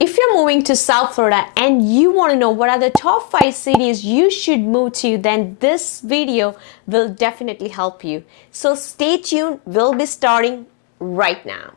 If you're moving to South Florida and you want to know what are the top 5 cities you should move to, then this video will definitely help you. So stay tuned, we'll be starting right now.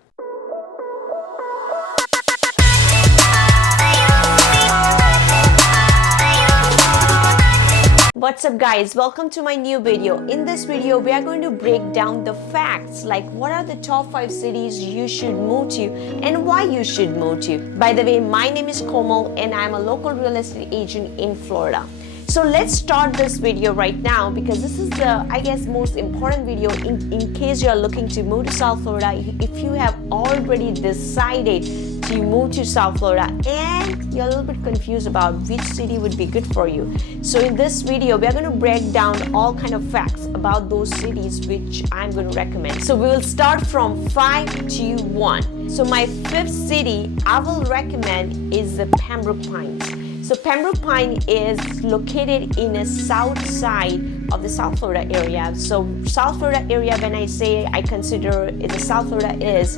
What's up guys, welcome to my new video. In this video we are going to break down the facts, like what are the top 5 cities you should move to and why you should move to. By the way, my name is Komal and I'm a local real estate agent in Florida. So let's start this video right now because this is the, I guess, most important video in case you are looking to move to South Florida. If you have already decided to move to South Florida and you're a little bit confused about which city would be good for you. So in this video, we are going to break down all kind of facts about those cities which I'm going to recommend. So we will start from 5 to 1. So my 5th city I will recommend is the Pembroke Pines. So Pembroke Pines is located in the south side of the South Florida area. So South Florida area, when I say I consider it, the South Florida is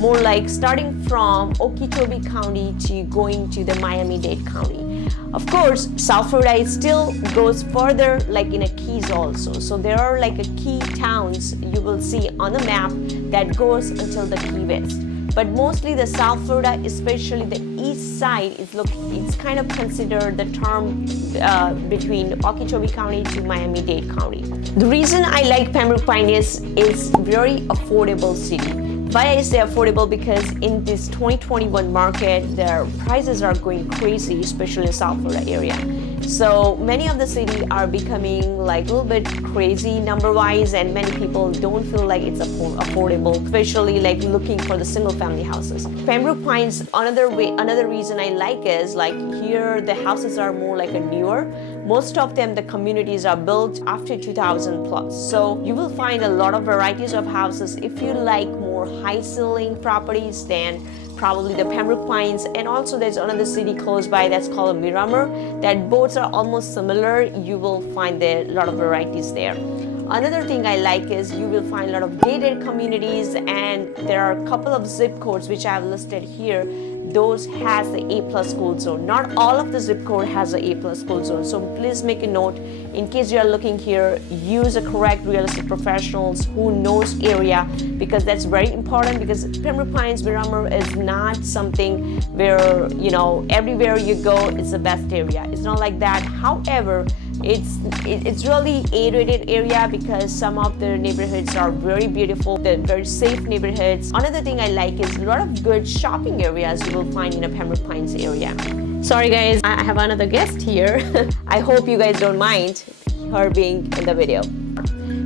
more like starting from Okeechobee County to going to the Miami-Dade County. Of course, South Florida it still goes further, like in a Keys also. So there are like a key towns you will see on the map that goes until the Key West. But mostly the South Florida, especially the east side, it's kind of considered the term between Okeechobee County to Miami-Dade County. The reason I like Pembroke Pines is very affordable city. Why I say affordable? Because in this 2021 market, their prices are going crazy, especially in the South Florida area. So many of the cities are becoming like a little bit crazy number-wise, and many people don't feel like it's affordable, especially like looking for the single-family houses. Pembroke Pines, another reason I like is like here the houses are more like a newer. Most of them, the communities are built after 2000 plus. So you will find a lot of varieties of houses. If you like more high ceiling properties, then probably the Pembroke Pines. And also there's another city close by that's called Miramar, that both are almost similar. You will find there a lot of varieties there. Another thing I like is you will find a lot of gated communities, and there are a couple of zip codes which I have listed here. Those has the A+ school zone. Not all of the zip code has the A+ school zone. So please make a note in case you are looking here, use the correct real estate professionals who knows area, because that's very important, because Pembroke Pines, Miramar is not something where, you know, everywhere you go it's the best area. It's not like that. However, it's really A-rated area because some of the neighborhoods are very beautiful, they're very safe neighborhoods. Another thing I like is a lot of good shopping areas you will find in a Pembroke Pines area. Sorry guys, I have another guest here. I hope you guys don't mind her being in the video.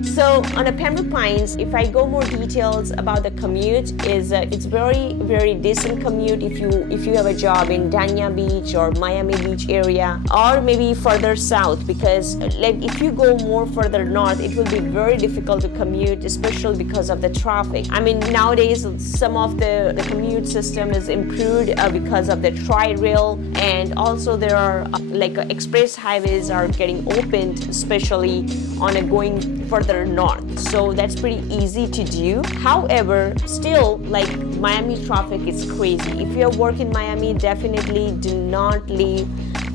So on the Pembroke Pines, if I go more details about the commute, it's very decent commute if you have a job in Dania Beach or Miami Beach area, or maybe further south, because like if you go more further north, it will be very difficult to commute, especially because of the traffic. I mean, nowadays some of the commute system is improved because of the tri-rail, and also there are like express highways are getting opened, especially on a going further north. So that's pretty easy to do. However, still, like Miami traffic is crazy. If you work in Miami, definitely do not leave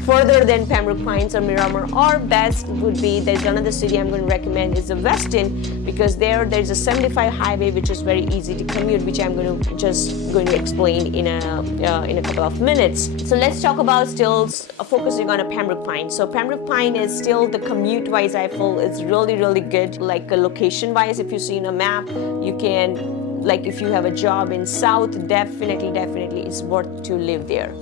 further than Pembroke Pines or Miramar, or best would be, there's another city I'm going to recommend is the Weston, because there's a 75 highway which is very easy to commute, which I'm going to explain in a couple of minutes. So let's talk about still focusing on a Pembroke Pines. So Pembroke Pines is still, the commute wise I feel it's really good, like location wise. If you see in a map, you can, like if you have a job in south, definitely it's worth to live there.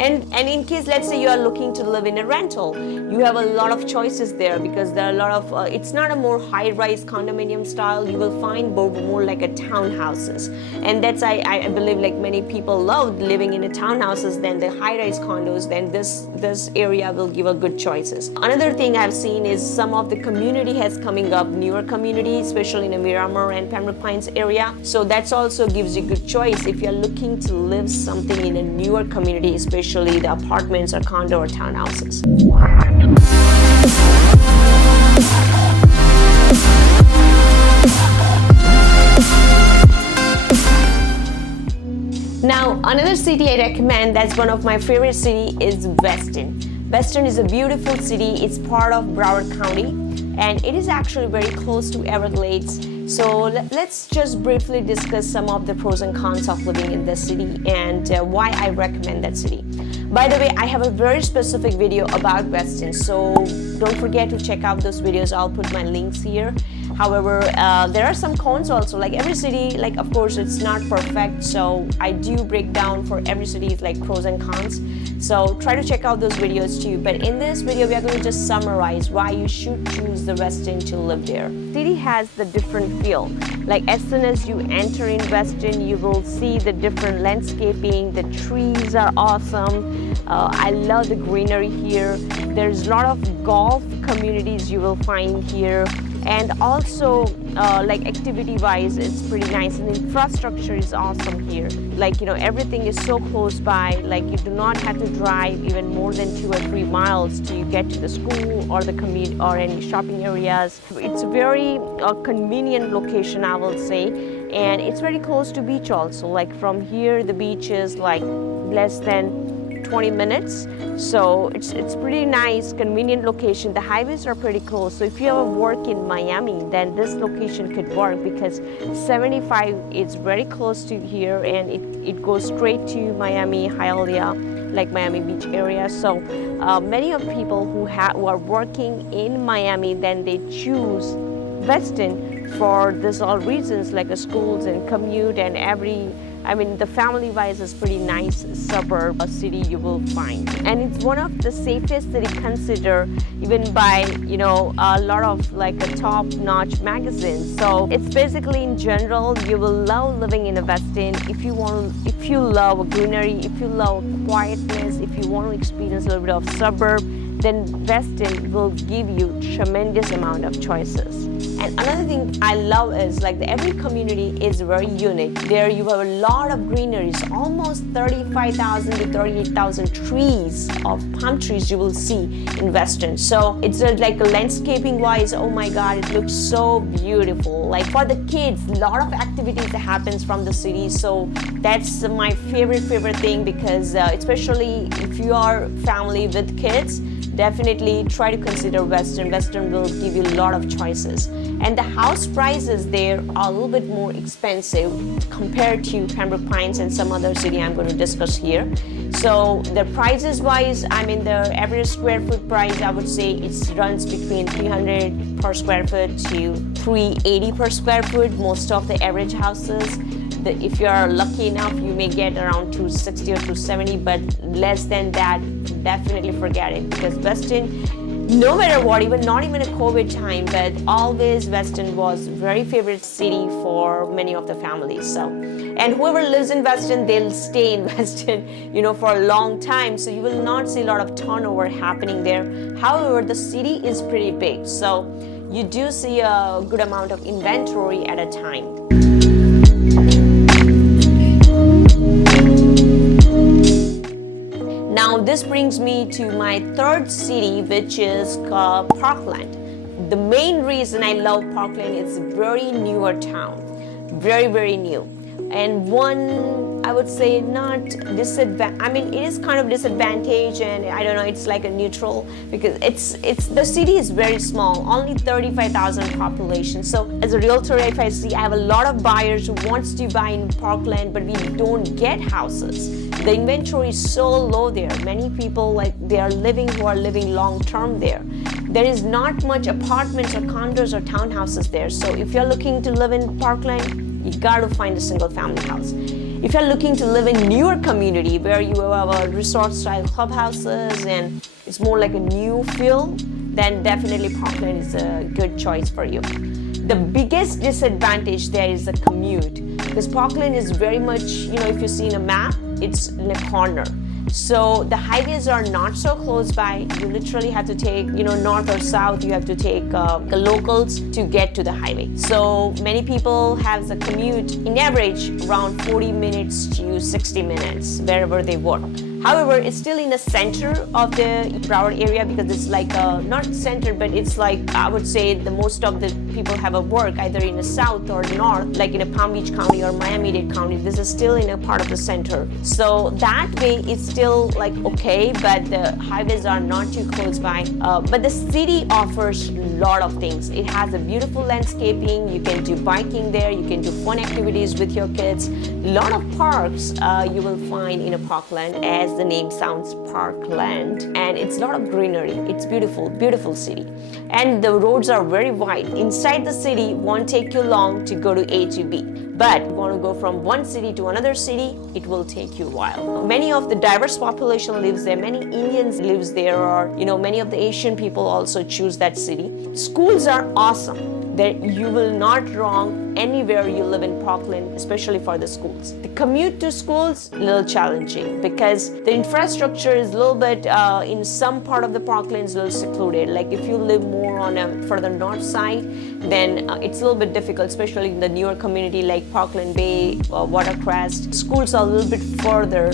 And in case, let's say you are looking to live in a rental, you have a lot of choices there, because there are a lot of it's not a more high-rise condominium style. You will find more like a townhouses, and that's I believe like many people love living in a townhouses than the high-rise condos. Then this area will give a good choices. Another thing I've seen is some of the community has coming up, newer community, especially in the Miramar and Pembroke Pines area. So that's also gives you good choice if you're looking to live something in a newer community, especially the apartments or condo or townhouses. Now, another city I recommend, that's one of my favorite city, is Weston. Weston is a beautiful city. It's part of Broward County, and it is actually very close to Everglades. So let's just briefly discuss some of the pros and cons of living in this city and why I recommend that city. By the way, I have a very specific video about Weston, so don't forget to check out those videos. I'll put my links here. However, there are some cons also. Like every city, like of course it's not perfect, so I do break down for every city like pros and cons. So try to check out those videos too. But in this video, we are going to just summarize why you should choose the Weston to live there. City has the different feel. Like as soon as you enter in Weston, you will see the different landscaping. The trees are awesome. I love the greenery here. There's a lot of golf communities you will find here. And also like activity wise, it's pretty nice, and infrastructure is awesome here. Like, you know, everything is so close by. Like you do not have to drive even more than 2 or 3 miles to get to the school or the commute or any shopping areas. It's a very convenient location, I will say, and it's very close to beach also. Like from here the beach is like less than 20 minutes, so it's pretty nice, convenient location. The highways are pretty close, so if you have work in Miami, then this location could work, because 75 is very close to here, and it goes straight to Miami, Hialeah, like Miami Beach area. So many of people who are working in Miami, then they choose Weston for this all reasons, like schools and commute and the family-wise is pretty nice suburb city you will find. And it's one of the safest city considered even by, you know, a lot of like a top-notch magazines. So it's basically in general, you will love living in a Weston if you love greenery, if you love quietness, if you want to experience a little bit of suburb, then Weston will give you tremendous amount of choices. And another thing I love is like every community is very unique. There you have a lot of greeneries, almost 35,000 to 38,000 trees of palm trees you will see in Weston. So it's like a landscaping wise, oh my God, it looks so beautiful. Like for the kids, a lot of activities that happens from the city. So that's my favorite thing, because especially if you are family with kids, definitely try to consider Weston. Weston will give you a lot of choices. And the house prices there are a little bit more expensive compared to Pembroke Pines and some other city I'm going to discuss here. So the prices wise, I mean the average square foot price, I would say it runs between 300 per square foot to 380 per square foot, most of the average houses. If you are lucky enough, you may get around 260 or 270, but less than that, definitely forget it, because Weston, no matter what, not even a COVID time, but always Weston was very favorite city for many of the families. So, and whoever lives in Weston, they'll stay in Weston, you know, for a long time. So you will not see a lot of turnover happening there. However, the city is pretty big, so you do see a good amount of inventory at a time. Now this brings me to my third city, which is Parkland. The main reason I love Parkland is a very newer town, very new. And one, I would say not disadvantage, I mean it is kind of disadvantage, and I don't know, it's like a neutral, because it's the city is very small, only 35,000 population. So as a realtor, if I see, I have a lot of buyers who wants to buy in Parkland, but we don't get houses. The inventory is so low there. Many people who are living long term there. There is not much apartments or condos or townhouses there. So if you're looking to live in Parkland, you got to find a single family house. If you're looking to live in newer community where you have resort style clubhouses and it's more like a new feel, then definitely Parkland is a good choice for you. The biggest disadvantage there is the commute, because Parkland is very much, if you see in a map, it's in a corner. So the highways are not so close by. You literally have to take, north or south, you have to take the locals to get to the highway. So many people have the commute in average around 40 minutes to 60 minutes wherever they work. However, it's still in the center of the Broward area, because it's like not center, but it's like, I would say the most of the people have a work either in the south or north, like in a Palm Beach County or Miami-Dade County. This is still in a part of the center. So that way it's still like okay, but the highways are not too close by. But the city offers a lot of things. It has a beautiful landscaping. You can do biking there. You can do fun activities with your kids. A lot of parks you will find in a Parkland, as the name sounds, Parkland, and it's a lot of greenery. It's beautiful, beautiful city, and the roads are very wide. Inside the city won't take you long to go to A to B, but you want to go from one city to another city, it will take you a while. Many of the diverse population lives there. Many Indians lives there, or many of the Asian people also choose that city. Schools are awesome. That you will not wrong anywhere you live in Parkland, especially for the schools. The commute to schools, a little challenging, because the infrastructure is a little bit, in some part of the Parkland is a little secluded. Like if you live more on a further north side, then it's a little bit difficult, especially in the newer community like Parkland Bay, Watercrest. Schools are a little bit further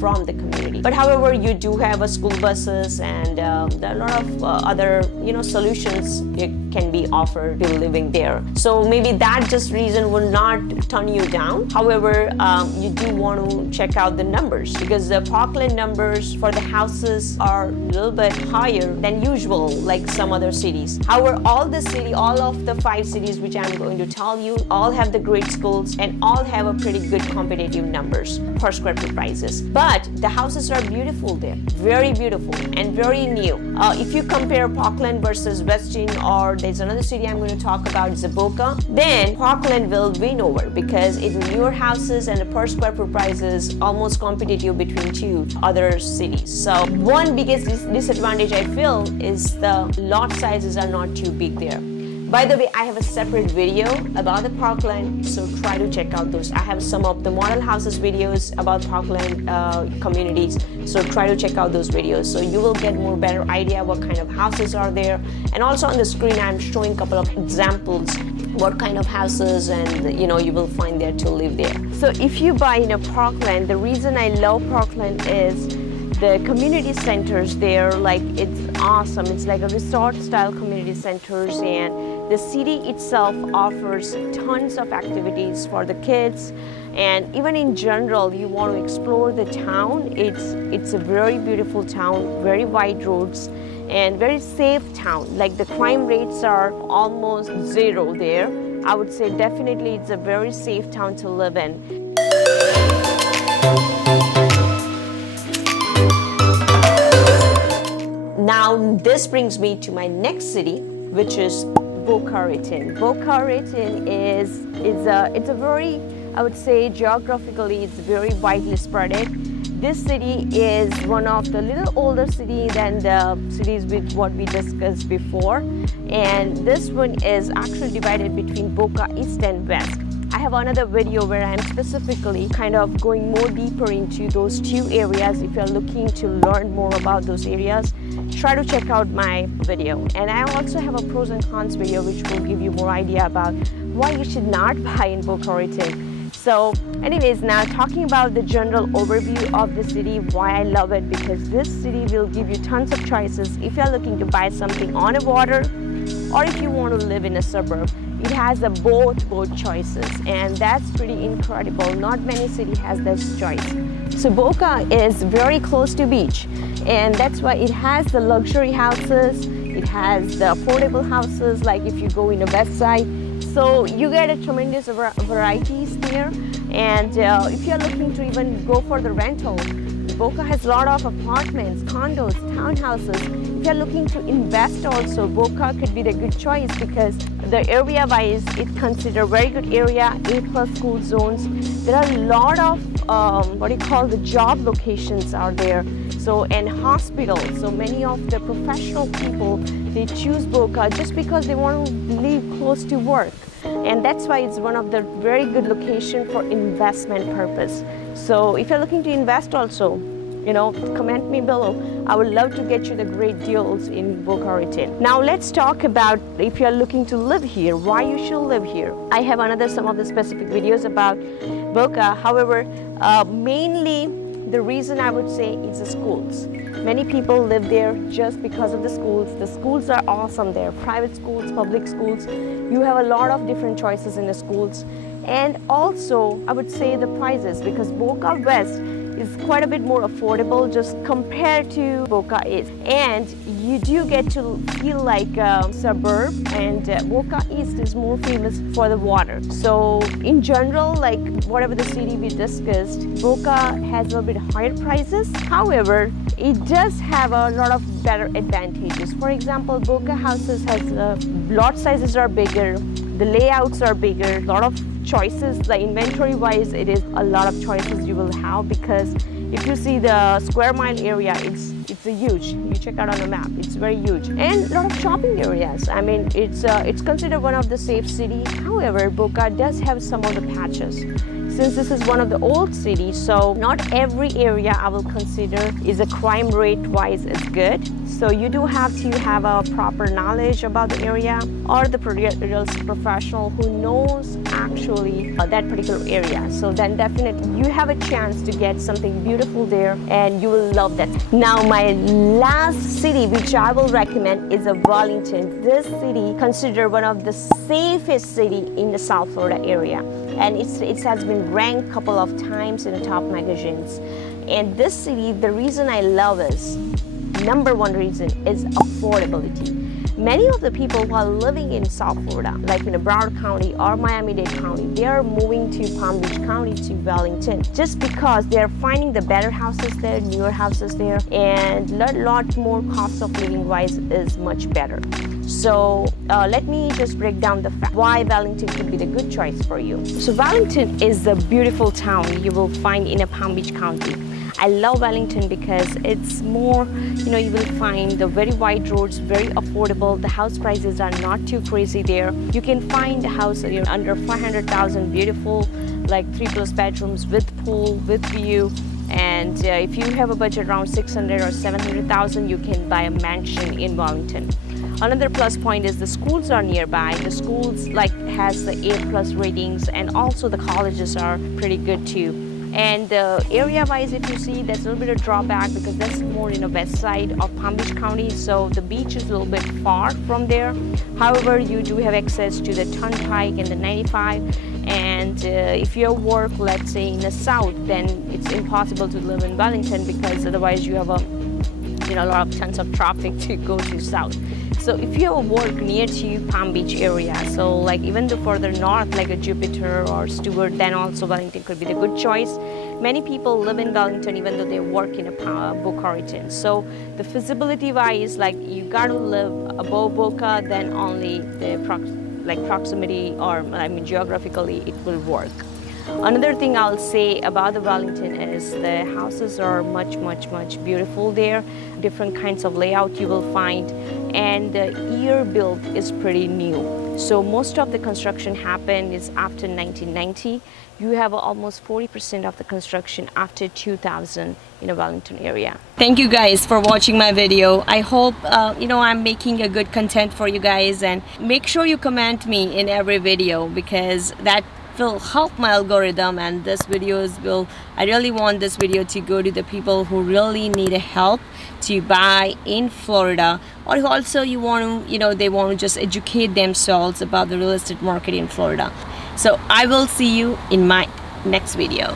from the community. But however, you do have a school buses, and there are a lot of other, solutions can be offered to living there. So maybe that just reason will not turn you down. However, you do want to check out the numbers, because the Parkland numbers for the houses are a little bit higher than usual, like some other cities. However, all of the 5 cities which I'm going to tell you, all have the great schools and all have a pretty good competitive numbers per square foot prices. But the houses are beautiful there, very beautiful and very new. If you compare Parkland versus Weston, or there's another city I'm going to talk about, is Boca, then Parkland will win over, because it's newer houses and the per square foot prices almost competitive between 2 other cities. So one biggest disadvantage I feel is the lot sizes are not too big there. By the way, I have a separate video about the Parkland, so try to check out those. I have some of the model houses videos about Parkland communities, so try to check out those videos, so you will get more better idea what kind of houses are there. And also on the screen I'm showing a couple of examples what kind of houses and you will find there to live there. So if you buy in a Parkland, the reason I love Parkland is the community centers there, like it's awesome. It's like a resort style community centers, and the city itself offers tons of activities for the kids, and even in general you want to explore the town. It's a very beautiful town, very wide roads, and very safe town. Like the crime rates are almost zero there. I would say definitely it's a very safe town to live in. Now this brings me to my next city, which is Boca Raton. Boca Raton is a very, I would say geographically it's very widely spread. This city is one of the little older city than the cities with what we discussed before, and this one is actually divided between Boca East and West. I have another video where I'm specifically kind of going more deeper into those 2 areas. If you're looking to learn more about those areas, try to check out my video. And I also have a pros and cons video which will give you more idea about why you should not buy in Boca Raton. So anyways, now talking about the general overview of the city, why I love it, because this city will give you tons of choices if you're looking to buy something on the water or if you want to live in a suburb. It has both choices, and that's pretty incredible. Not many city has this choice. So Boca is very close to beach, and that's why it has the luxury houses, it has the affordable houses, like if you go in the west side. So you get a tremendous varieties there, and if you're looking to even go for the rental, Boca has a lot of apartments, condos, townhouses. If you're looking to invest also, Boca could be the good choice because the area-wise, it's considered a very good area, A+ school zones. There are a lot of the job locations are there. So, and hospitals. So many of the professional people, they choose Boca just because they want to live close to work. And that's why it's one of the very good location for investment purpose. So if you're looking to invest also, comment me below. I would love to get you the great deals in Boca Raton. Now let's talk about if you're looking to live here, why you should live here. I have some of the specific videos about Boca. However, mainly the reason I would say is the schools. Many people live there just because of the schools. The schools are awesome there. Private schools, public schools. You have a lot of different choices in the schools. And also, I would say the prices, because Boca West is quite a bit more affordable just compared to Boca East. And you do get to feel like a suburb, and Boca East is more famous for the water. So in general, like whatever the city we discussed, Boca has a little bit higher prices. However, it does have a lot of better advantages. For example, Boca houses has lot sizes are bigger, the layouts are bigger, a lot of choices, like inventory wise, it is a lot of choices you will have, because if you see the square mile area, it's a huge. You check out on the map, it's very huge, and a lot of shopping areas. I mean, it's considered one of the safe cities. However, Boca does have some of the patches. Since this is one of the old cities, so not every area I will consider is a crime rate wise is good. So you do have to have a proper knowledge about the area, or the real professional who knows actually that particular area. So then definitely you have a chance to get something beautiful there, and you will love that. Now my last city which I will recommend is Wellington. This city considered one of the safest city in the South Florida area, and it has been ranked a couple of times in the top magazines. And this city, the reason I love is, number one reason is affordability. Many of the people who are living in South Florida, like in Broward County or Miami-Dade County, they are moving to Palm Beach County, to Wellington, just because they are finding the better houses there, newer houses there, and a lot more cost of living wise is much better. So let me just break down the fact why Wellington could be the good choice for you. So Wellington is a beautiful town you will find in a Palm Beach County. I love Wellington because it's more, you will find the very wide roads, very affordable. The house prices are not too crazy there. You can find a house under 500,000, beautiful, like 3+ bedrooms with pool, with view. And if you have a budget around 600 or 700,000, you can buy a mansion in Wellington. Another plus point is the schools are nearby. The schools has the A+ ratings, and also the colleges are pretty good too. And area-wise, if you see, there's a little bit of drawback because that's more in the west side of Palm Beach County, so the beach is a little bit far from there. However, you do have access to the Turnpike and the 95. And if you work, let's say, in the south, then it's impossible to live in Wellington because otherwise you have tons of traffic to go to south. So if you work near to Palm Beach area, so like even the further north, like a Jupiter or Stewart, then also Wellington could be the good choice. Many people live in Wellington even though they work in Boca Raton. So the feasibility wise, like you gotta live above Boca, then only the proximity or geographically it will work. Another thing I'll say about the Wellington is the houses are much beautiful there. Different kinds of layout you will find, and the year built is pretty new. So most of the construction happened is after 1990. You have almost 40% of the construction after 2000 in the Wellington area. Thank you guys for watching my video. I hope I'm making a good content for you guys, and make sure you comment me in every video because that will help my algorithm, and this videos will, I really want this video to go to the people who really need a help to buy in Florida, or who also they want to just educate themselves about the real estate market in Florida. So I will see you in my next video.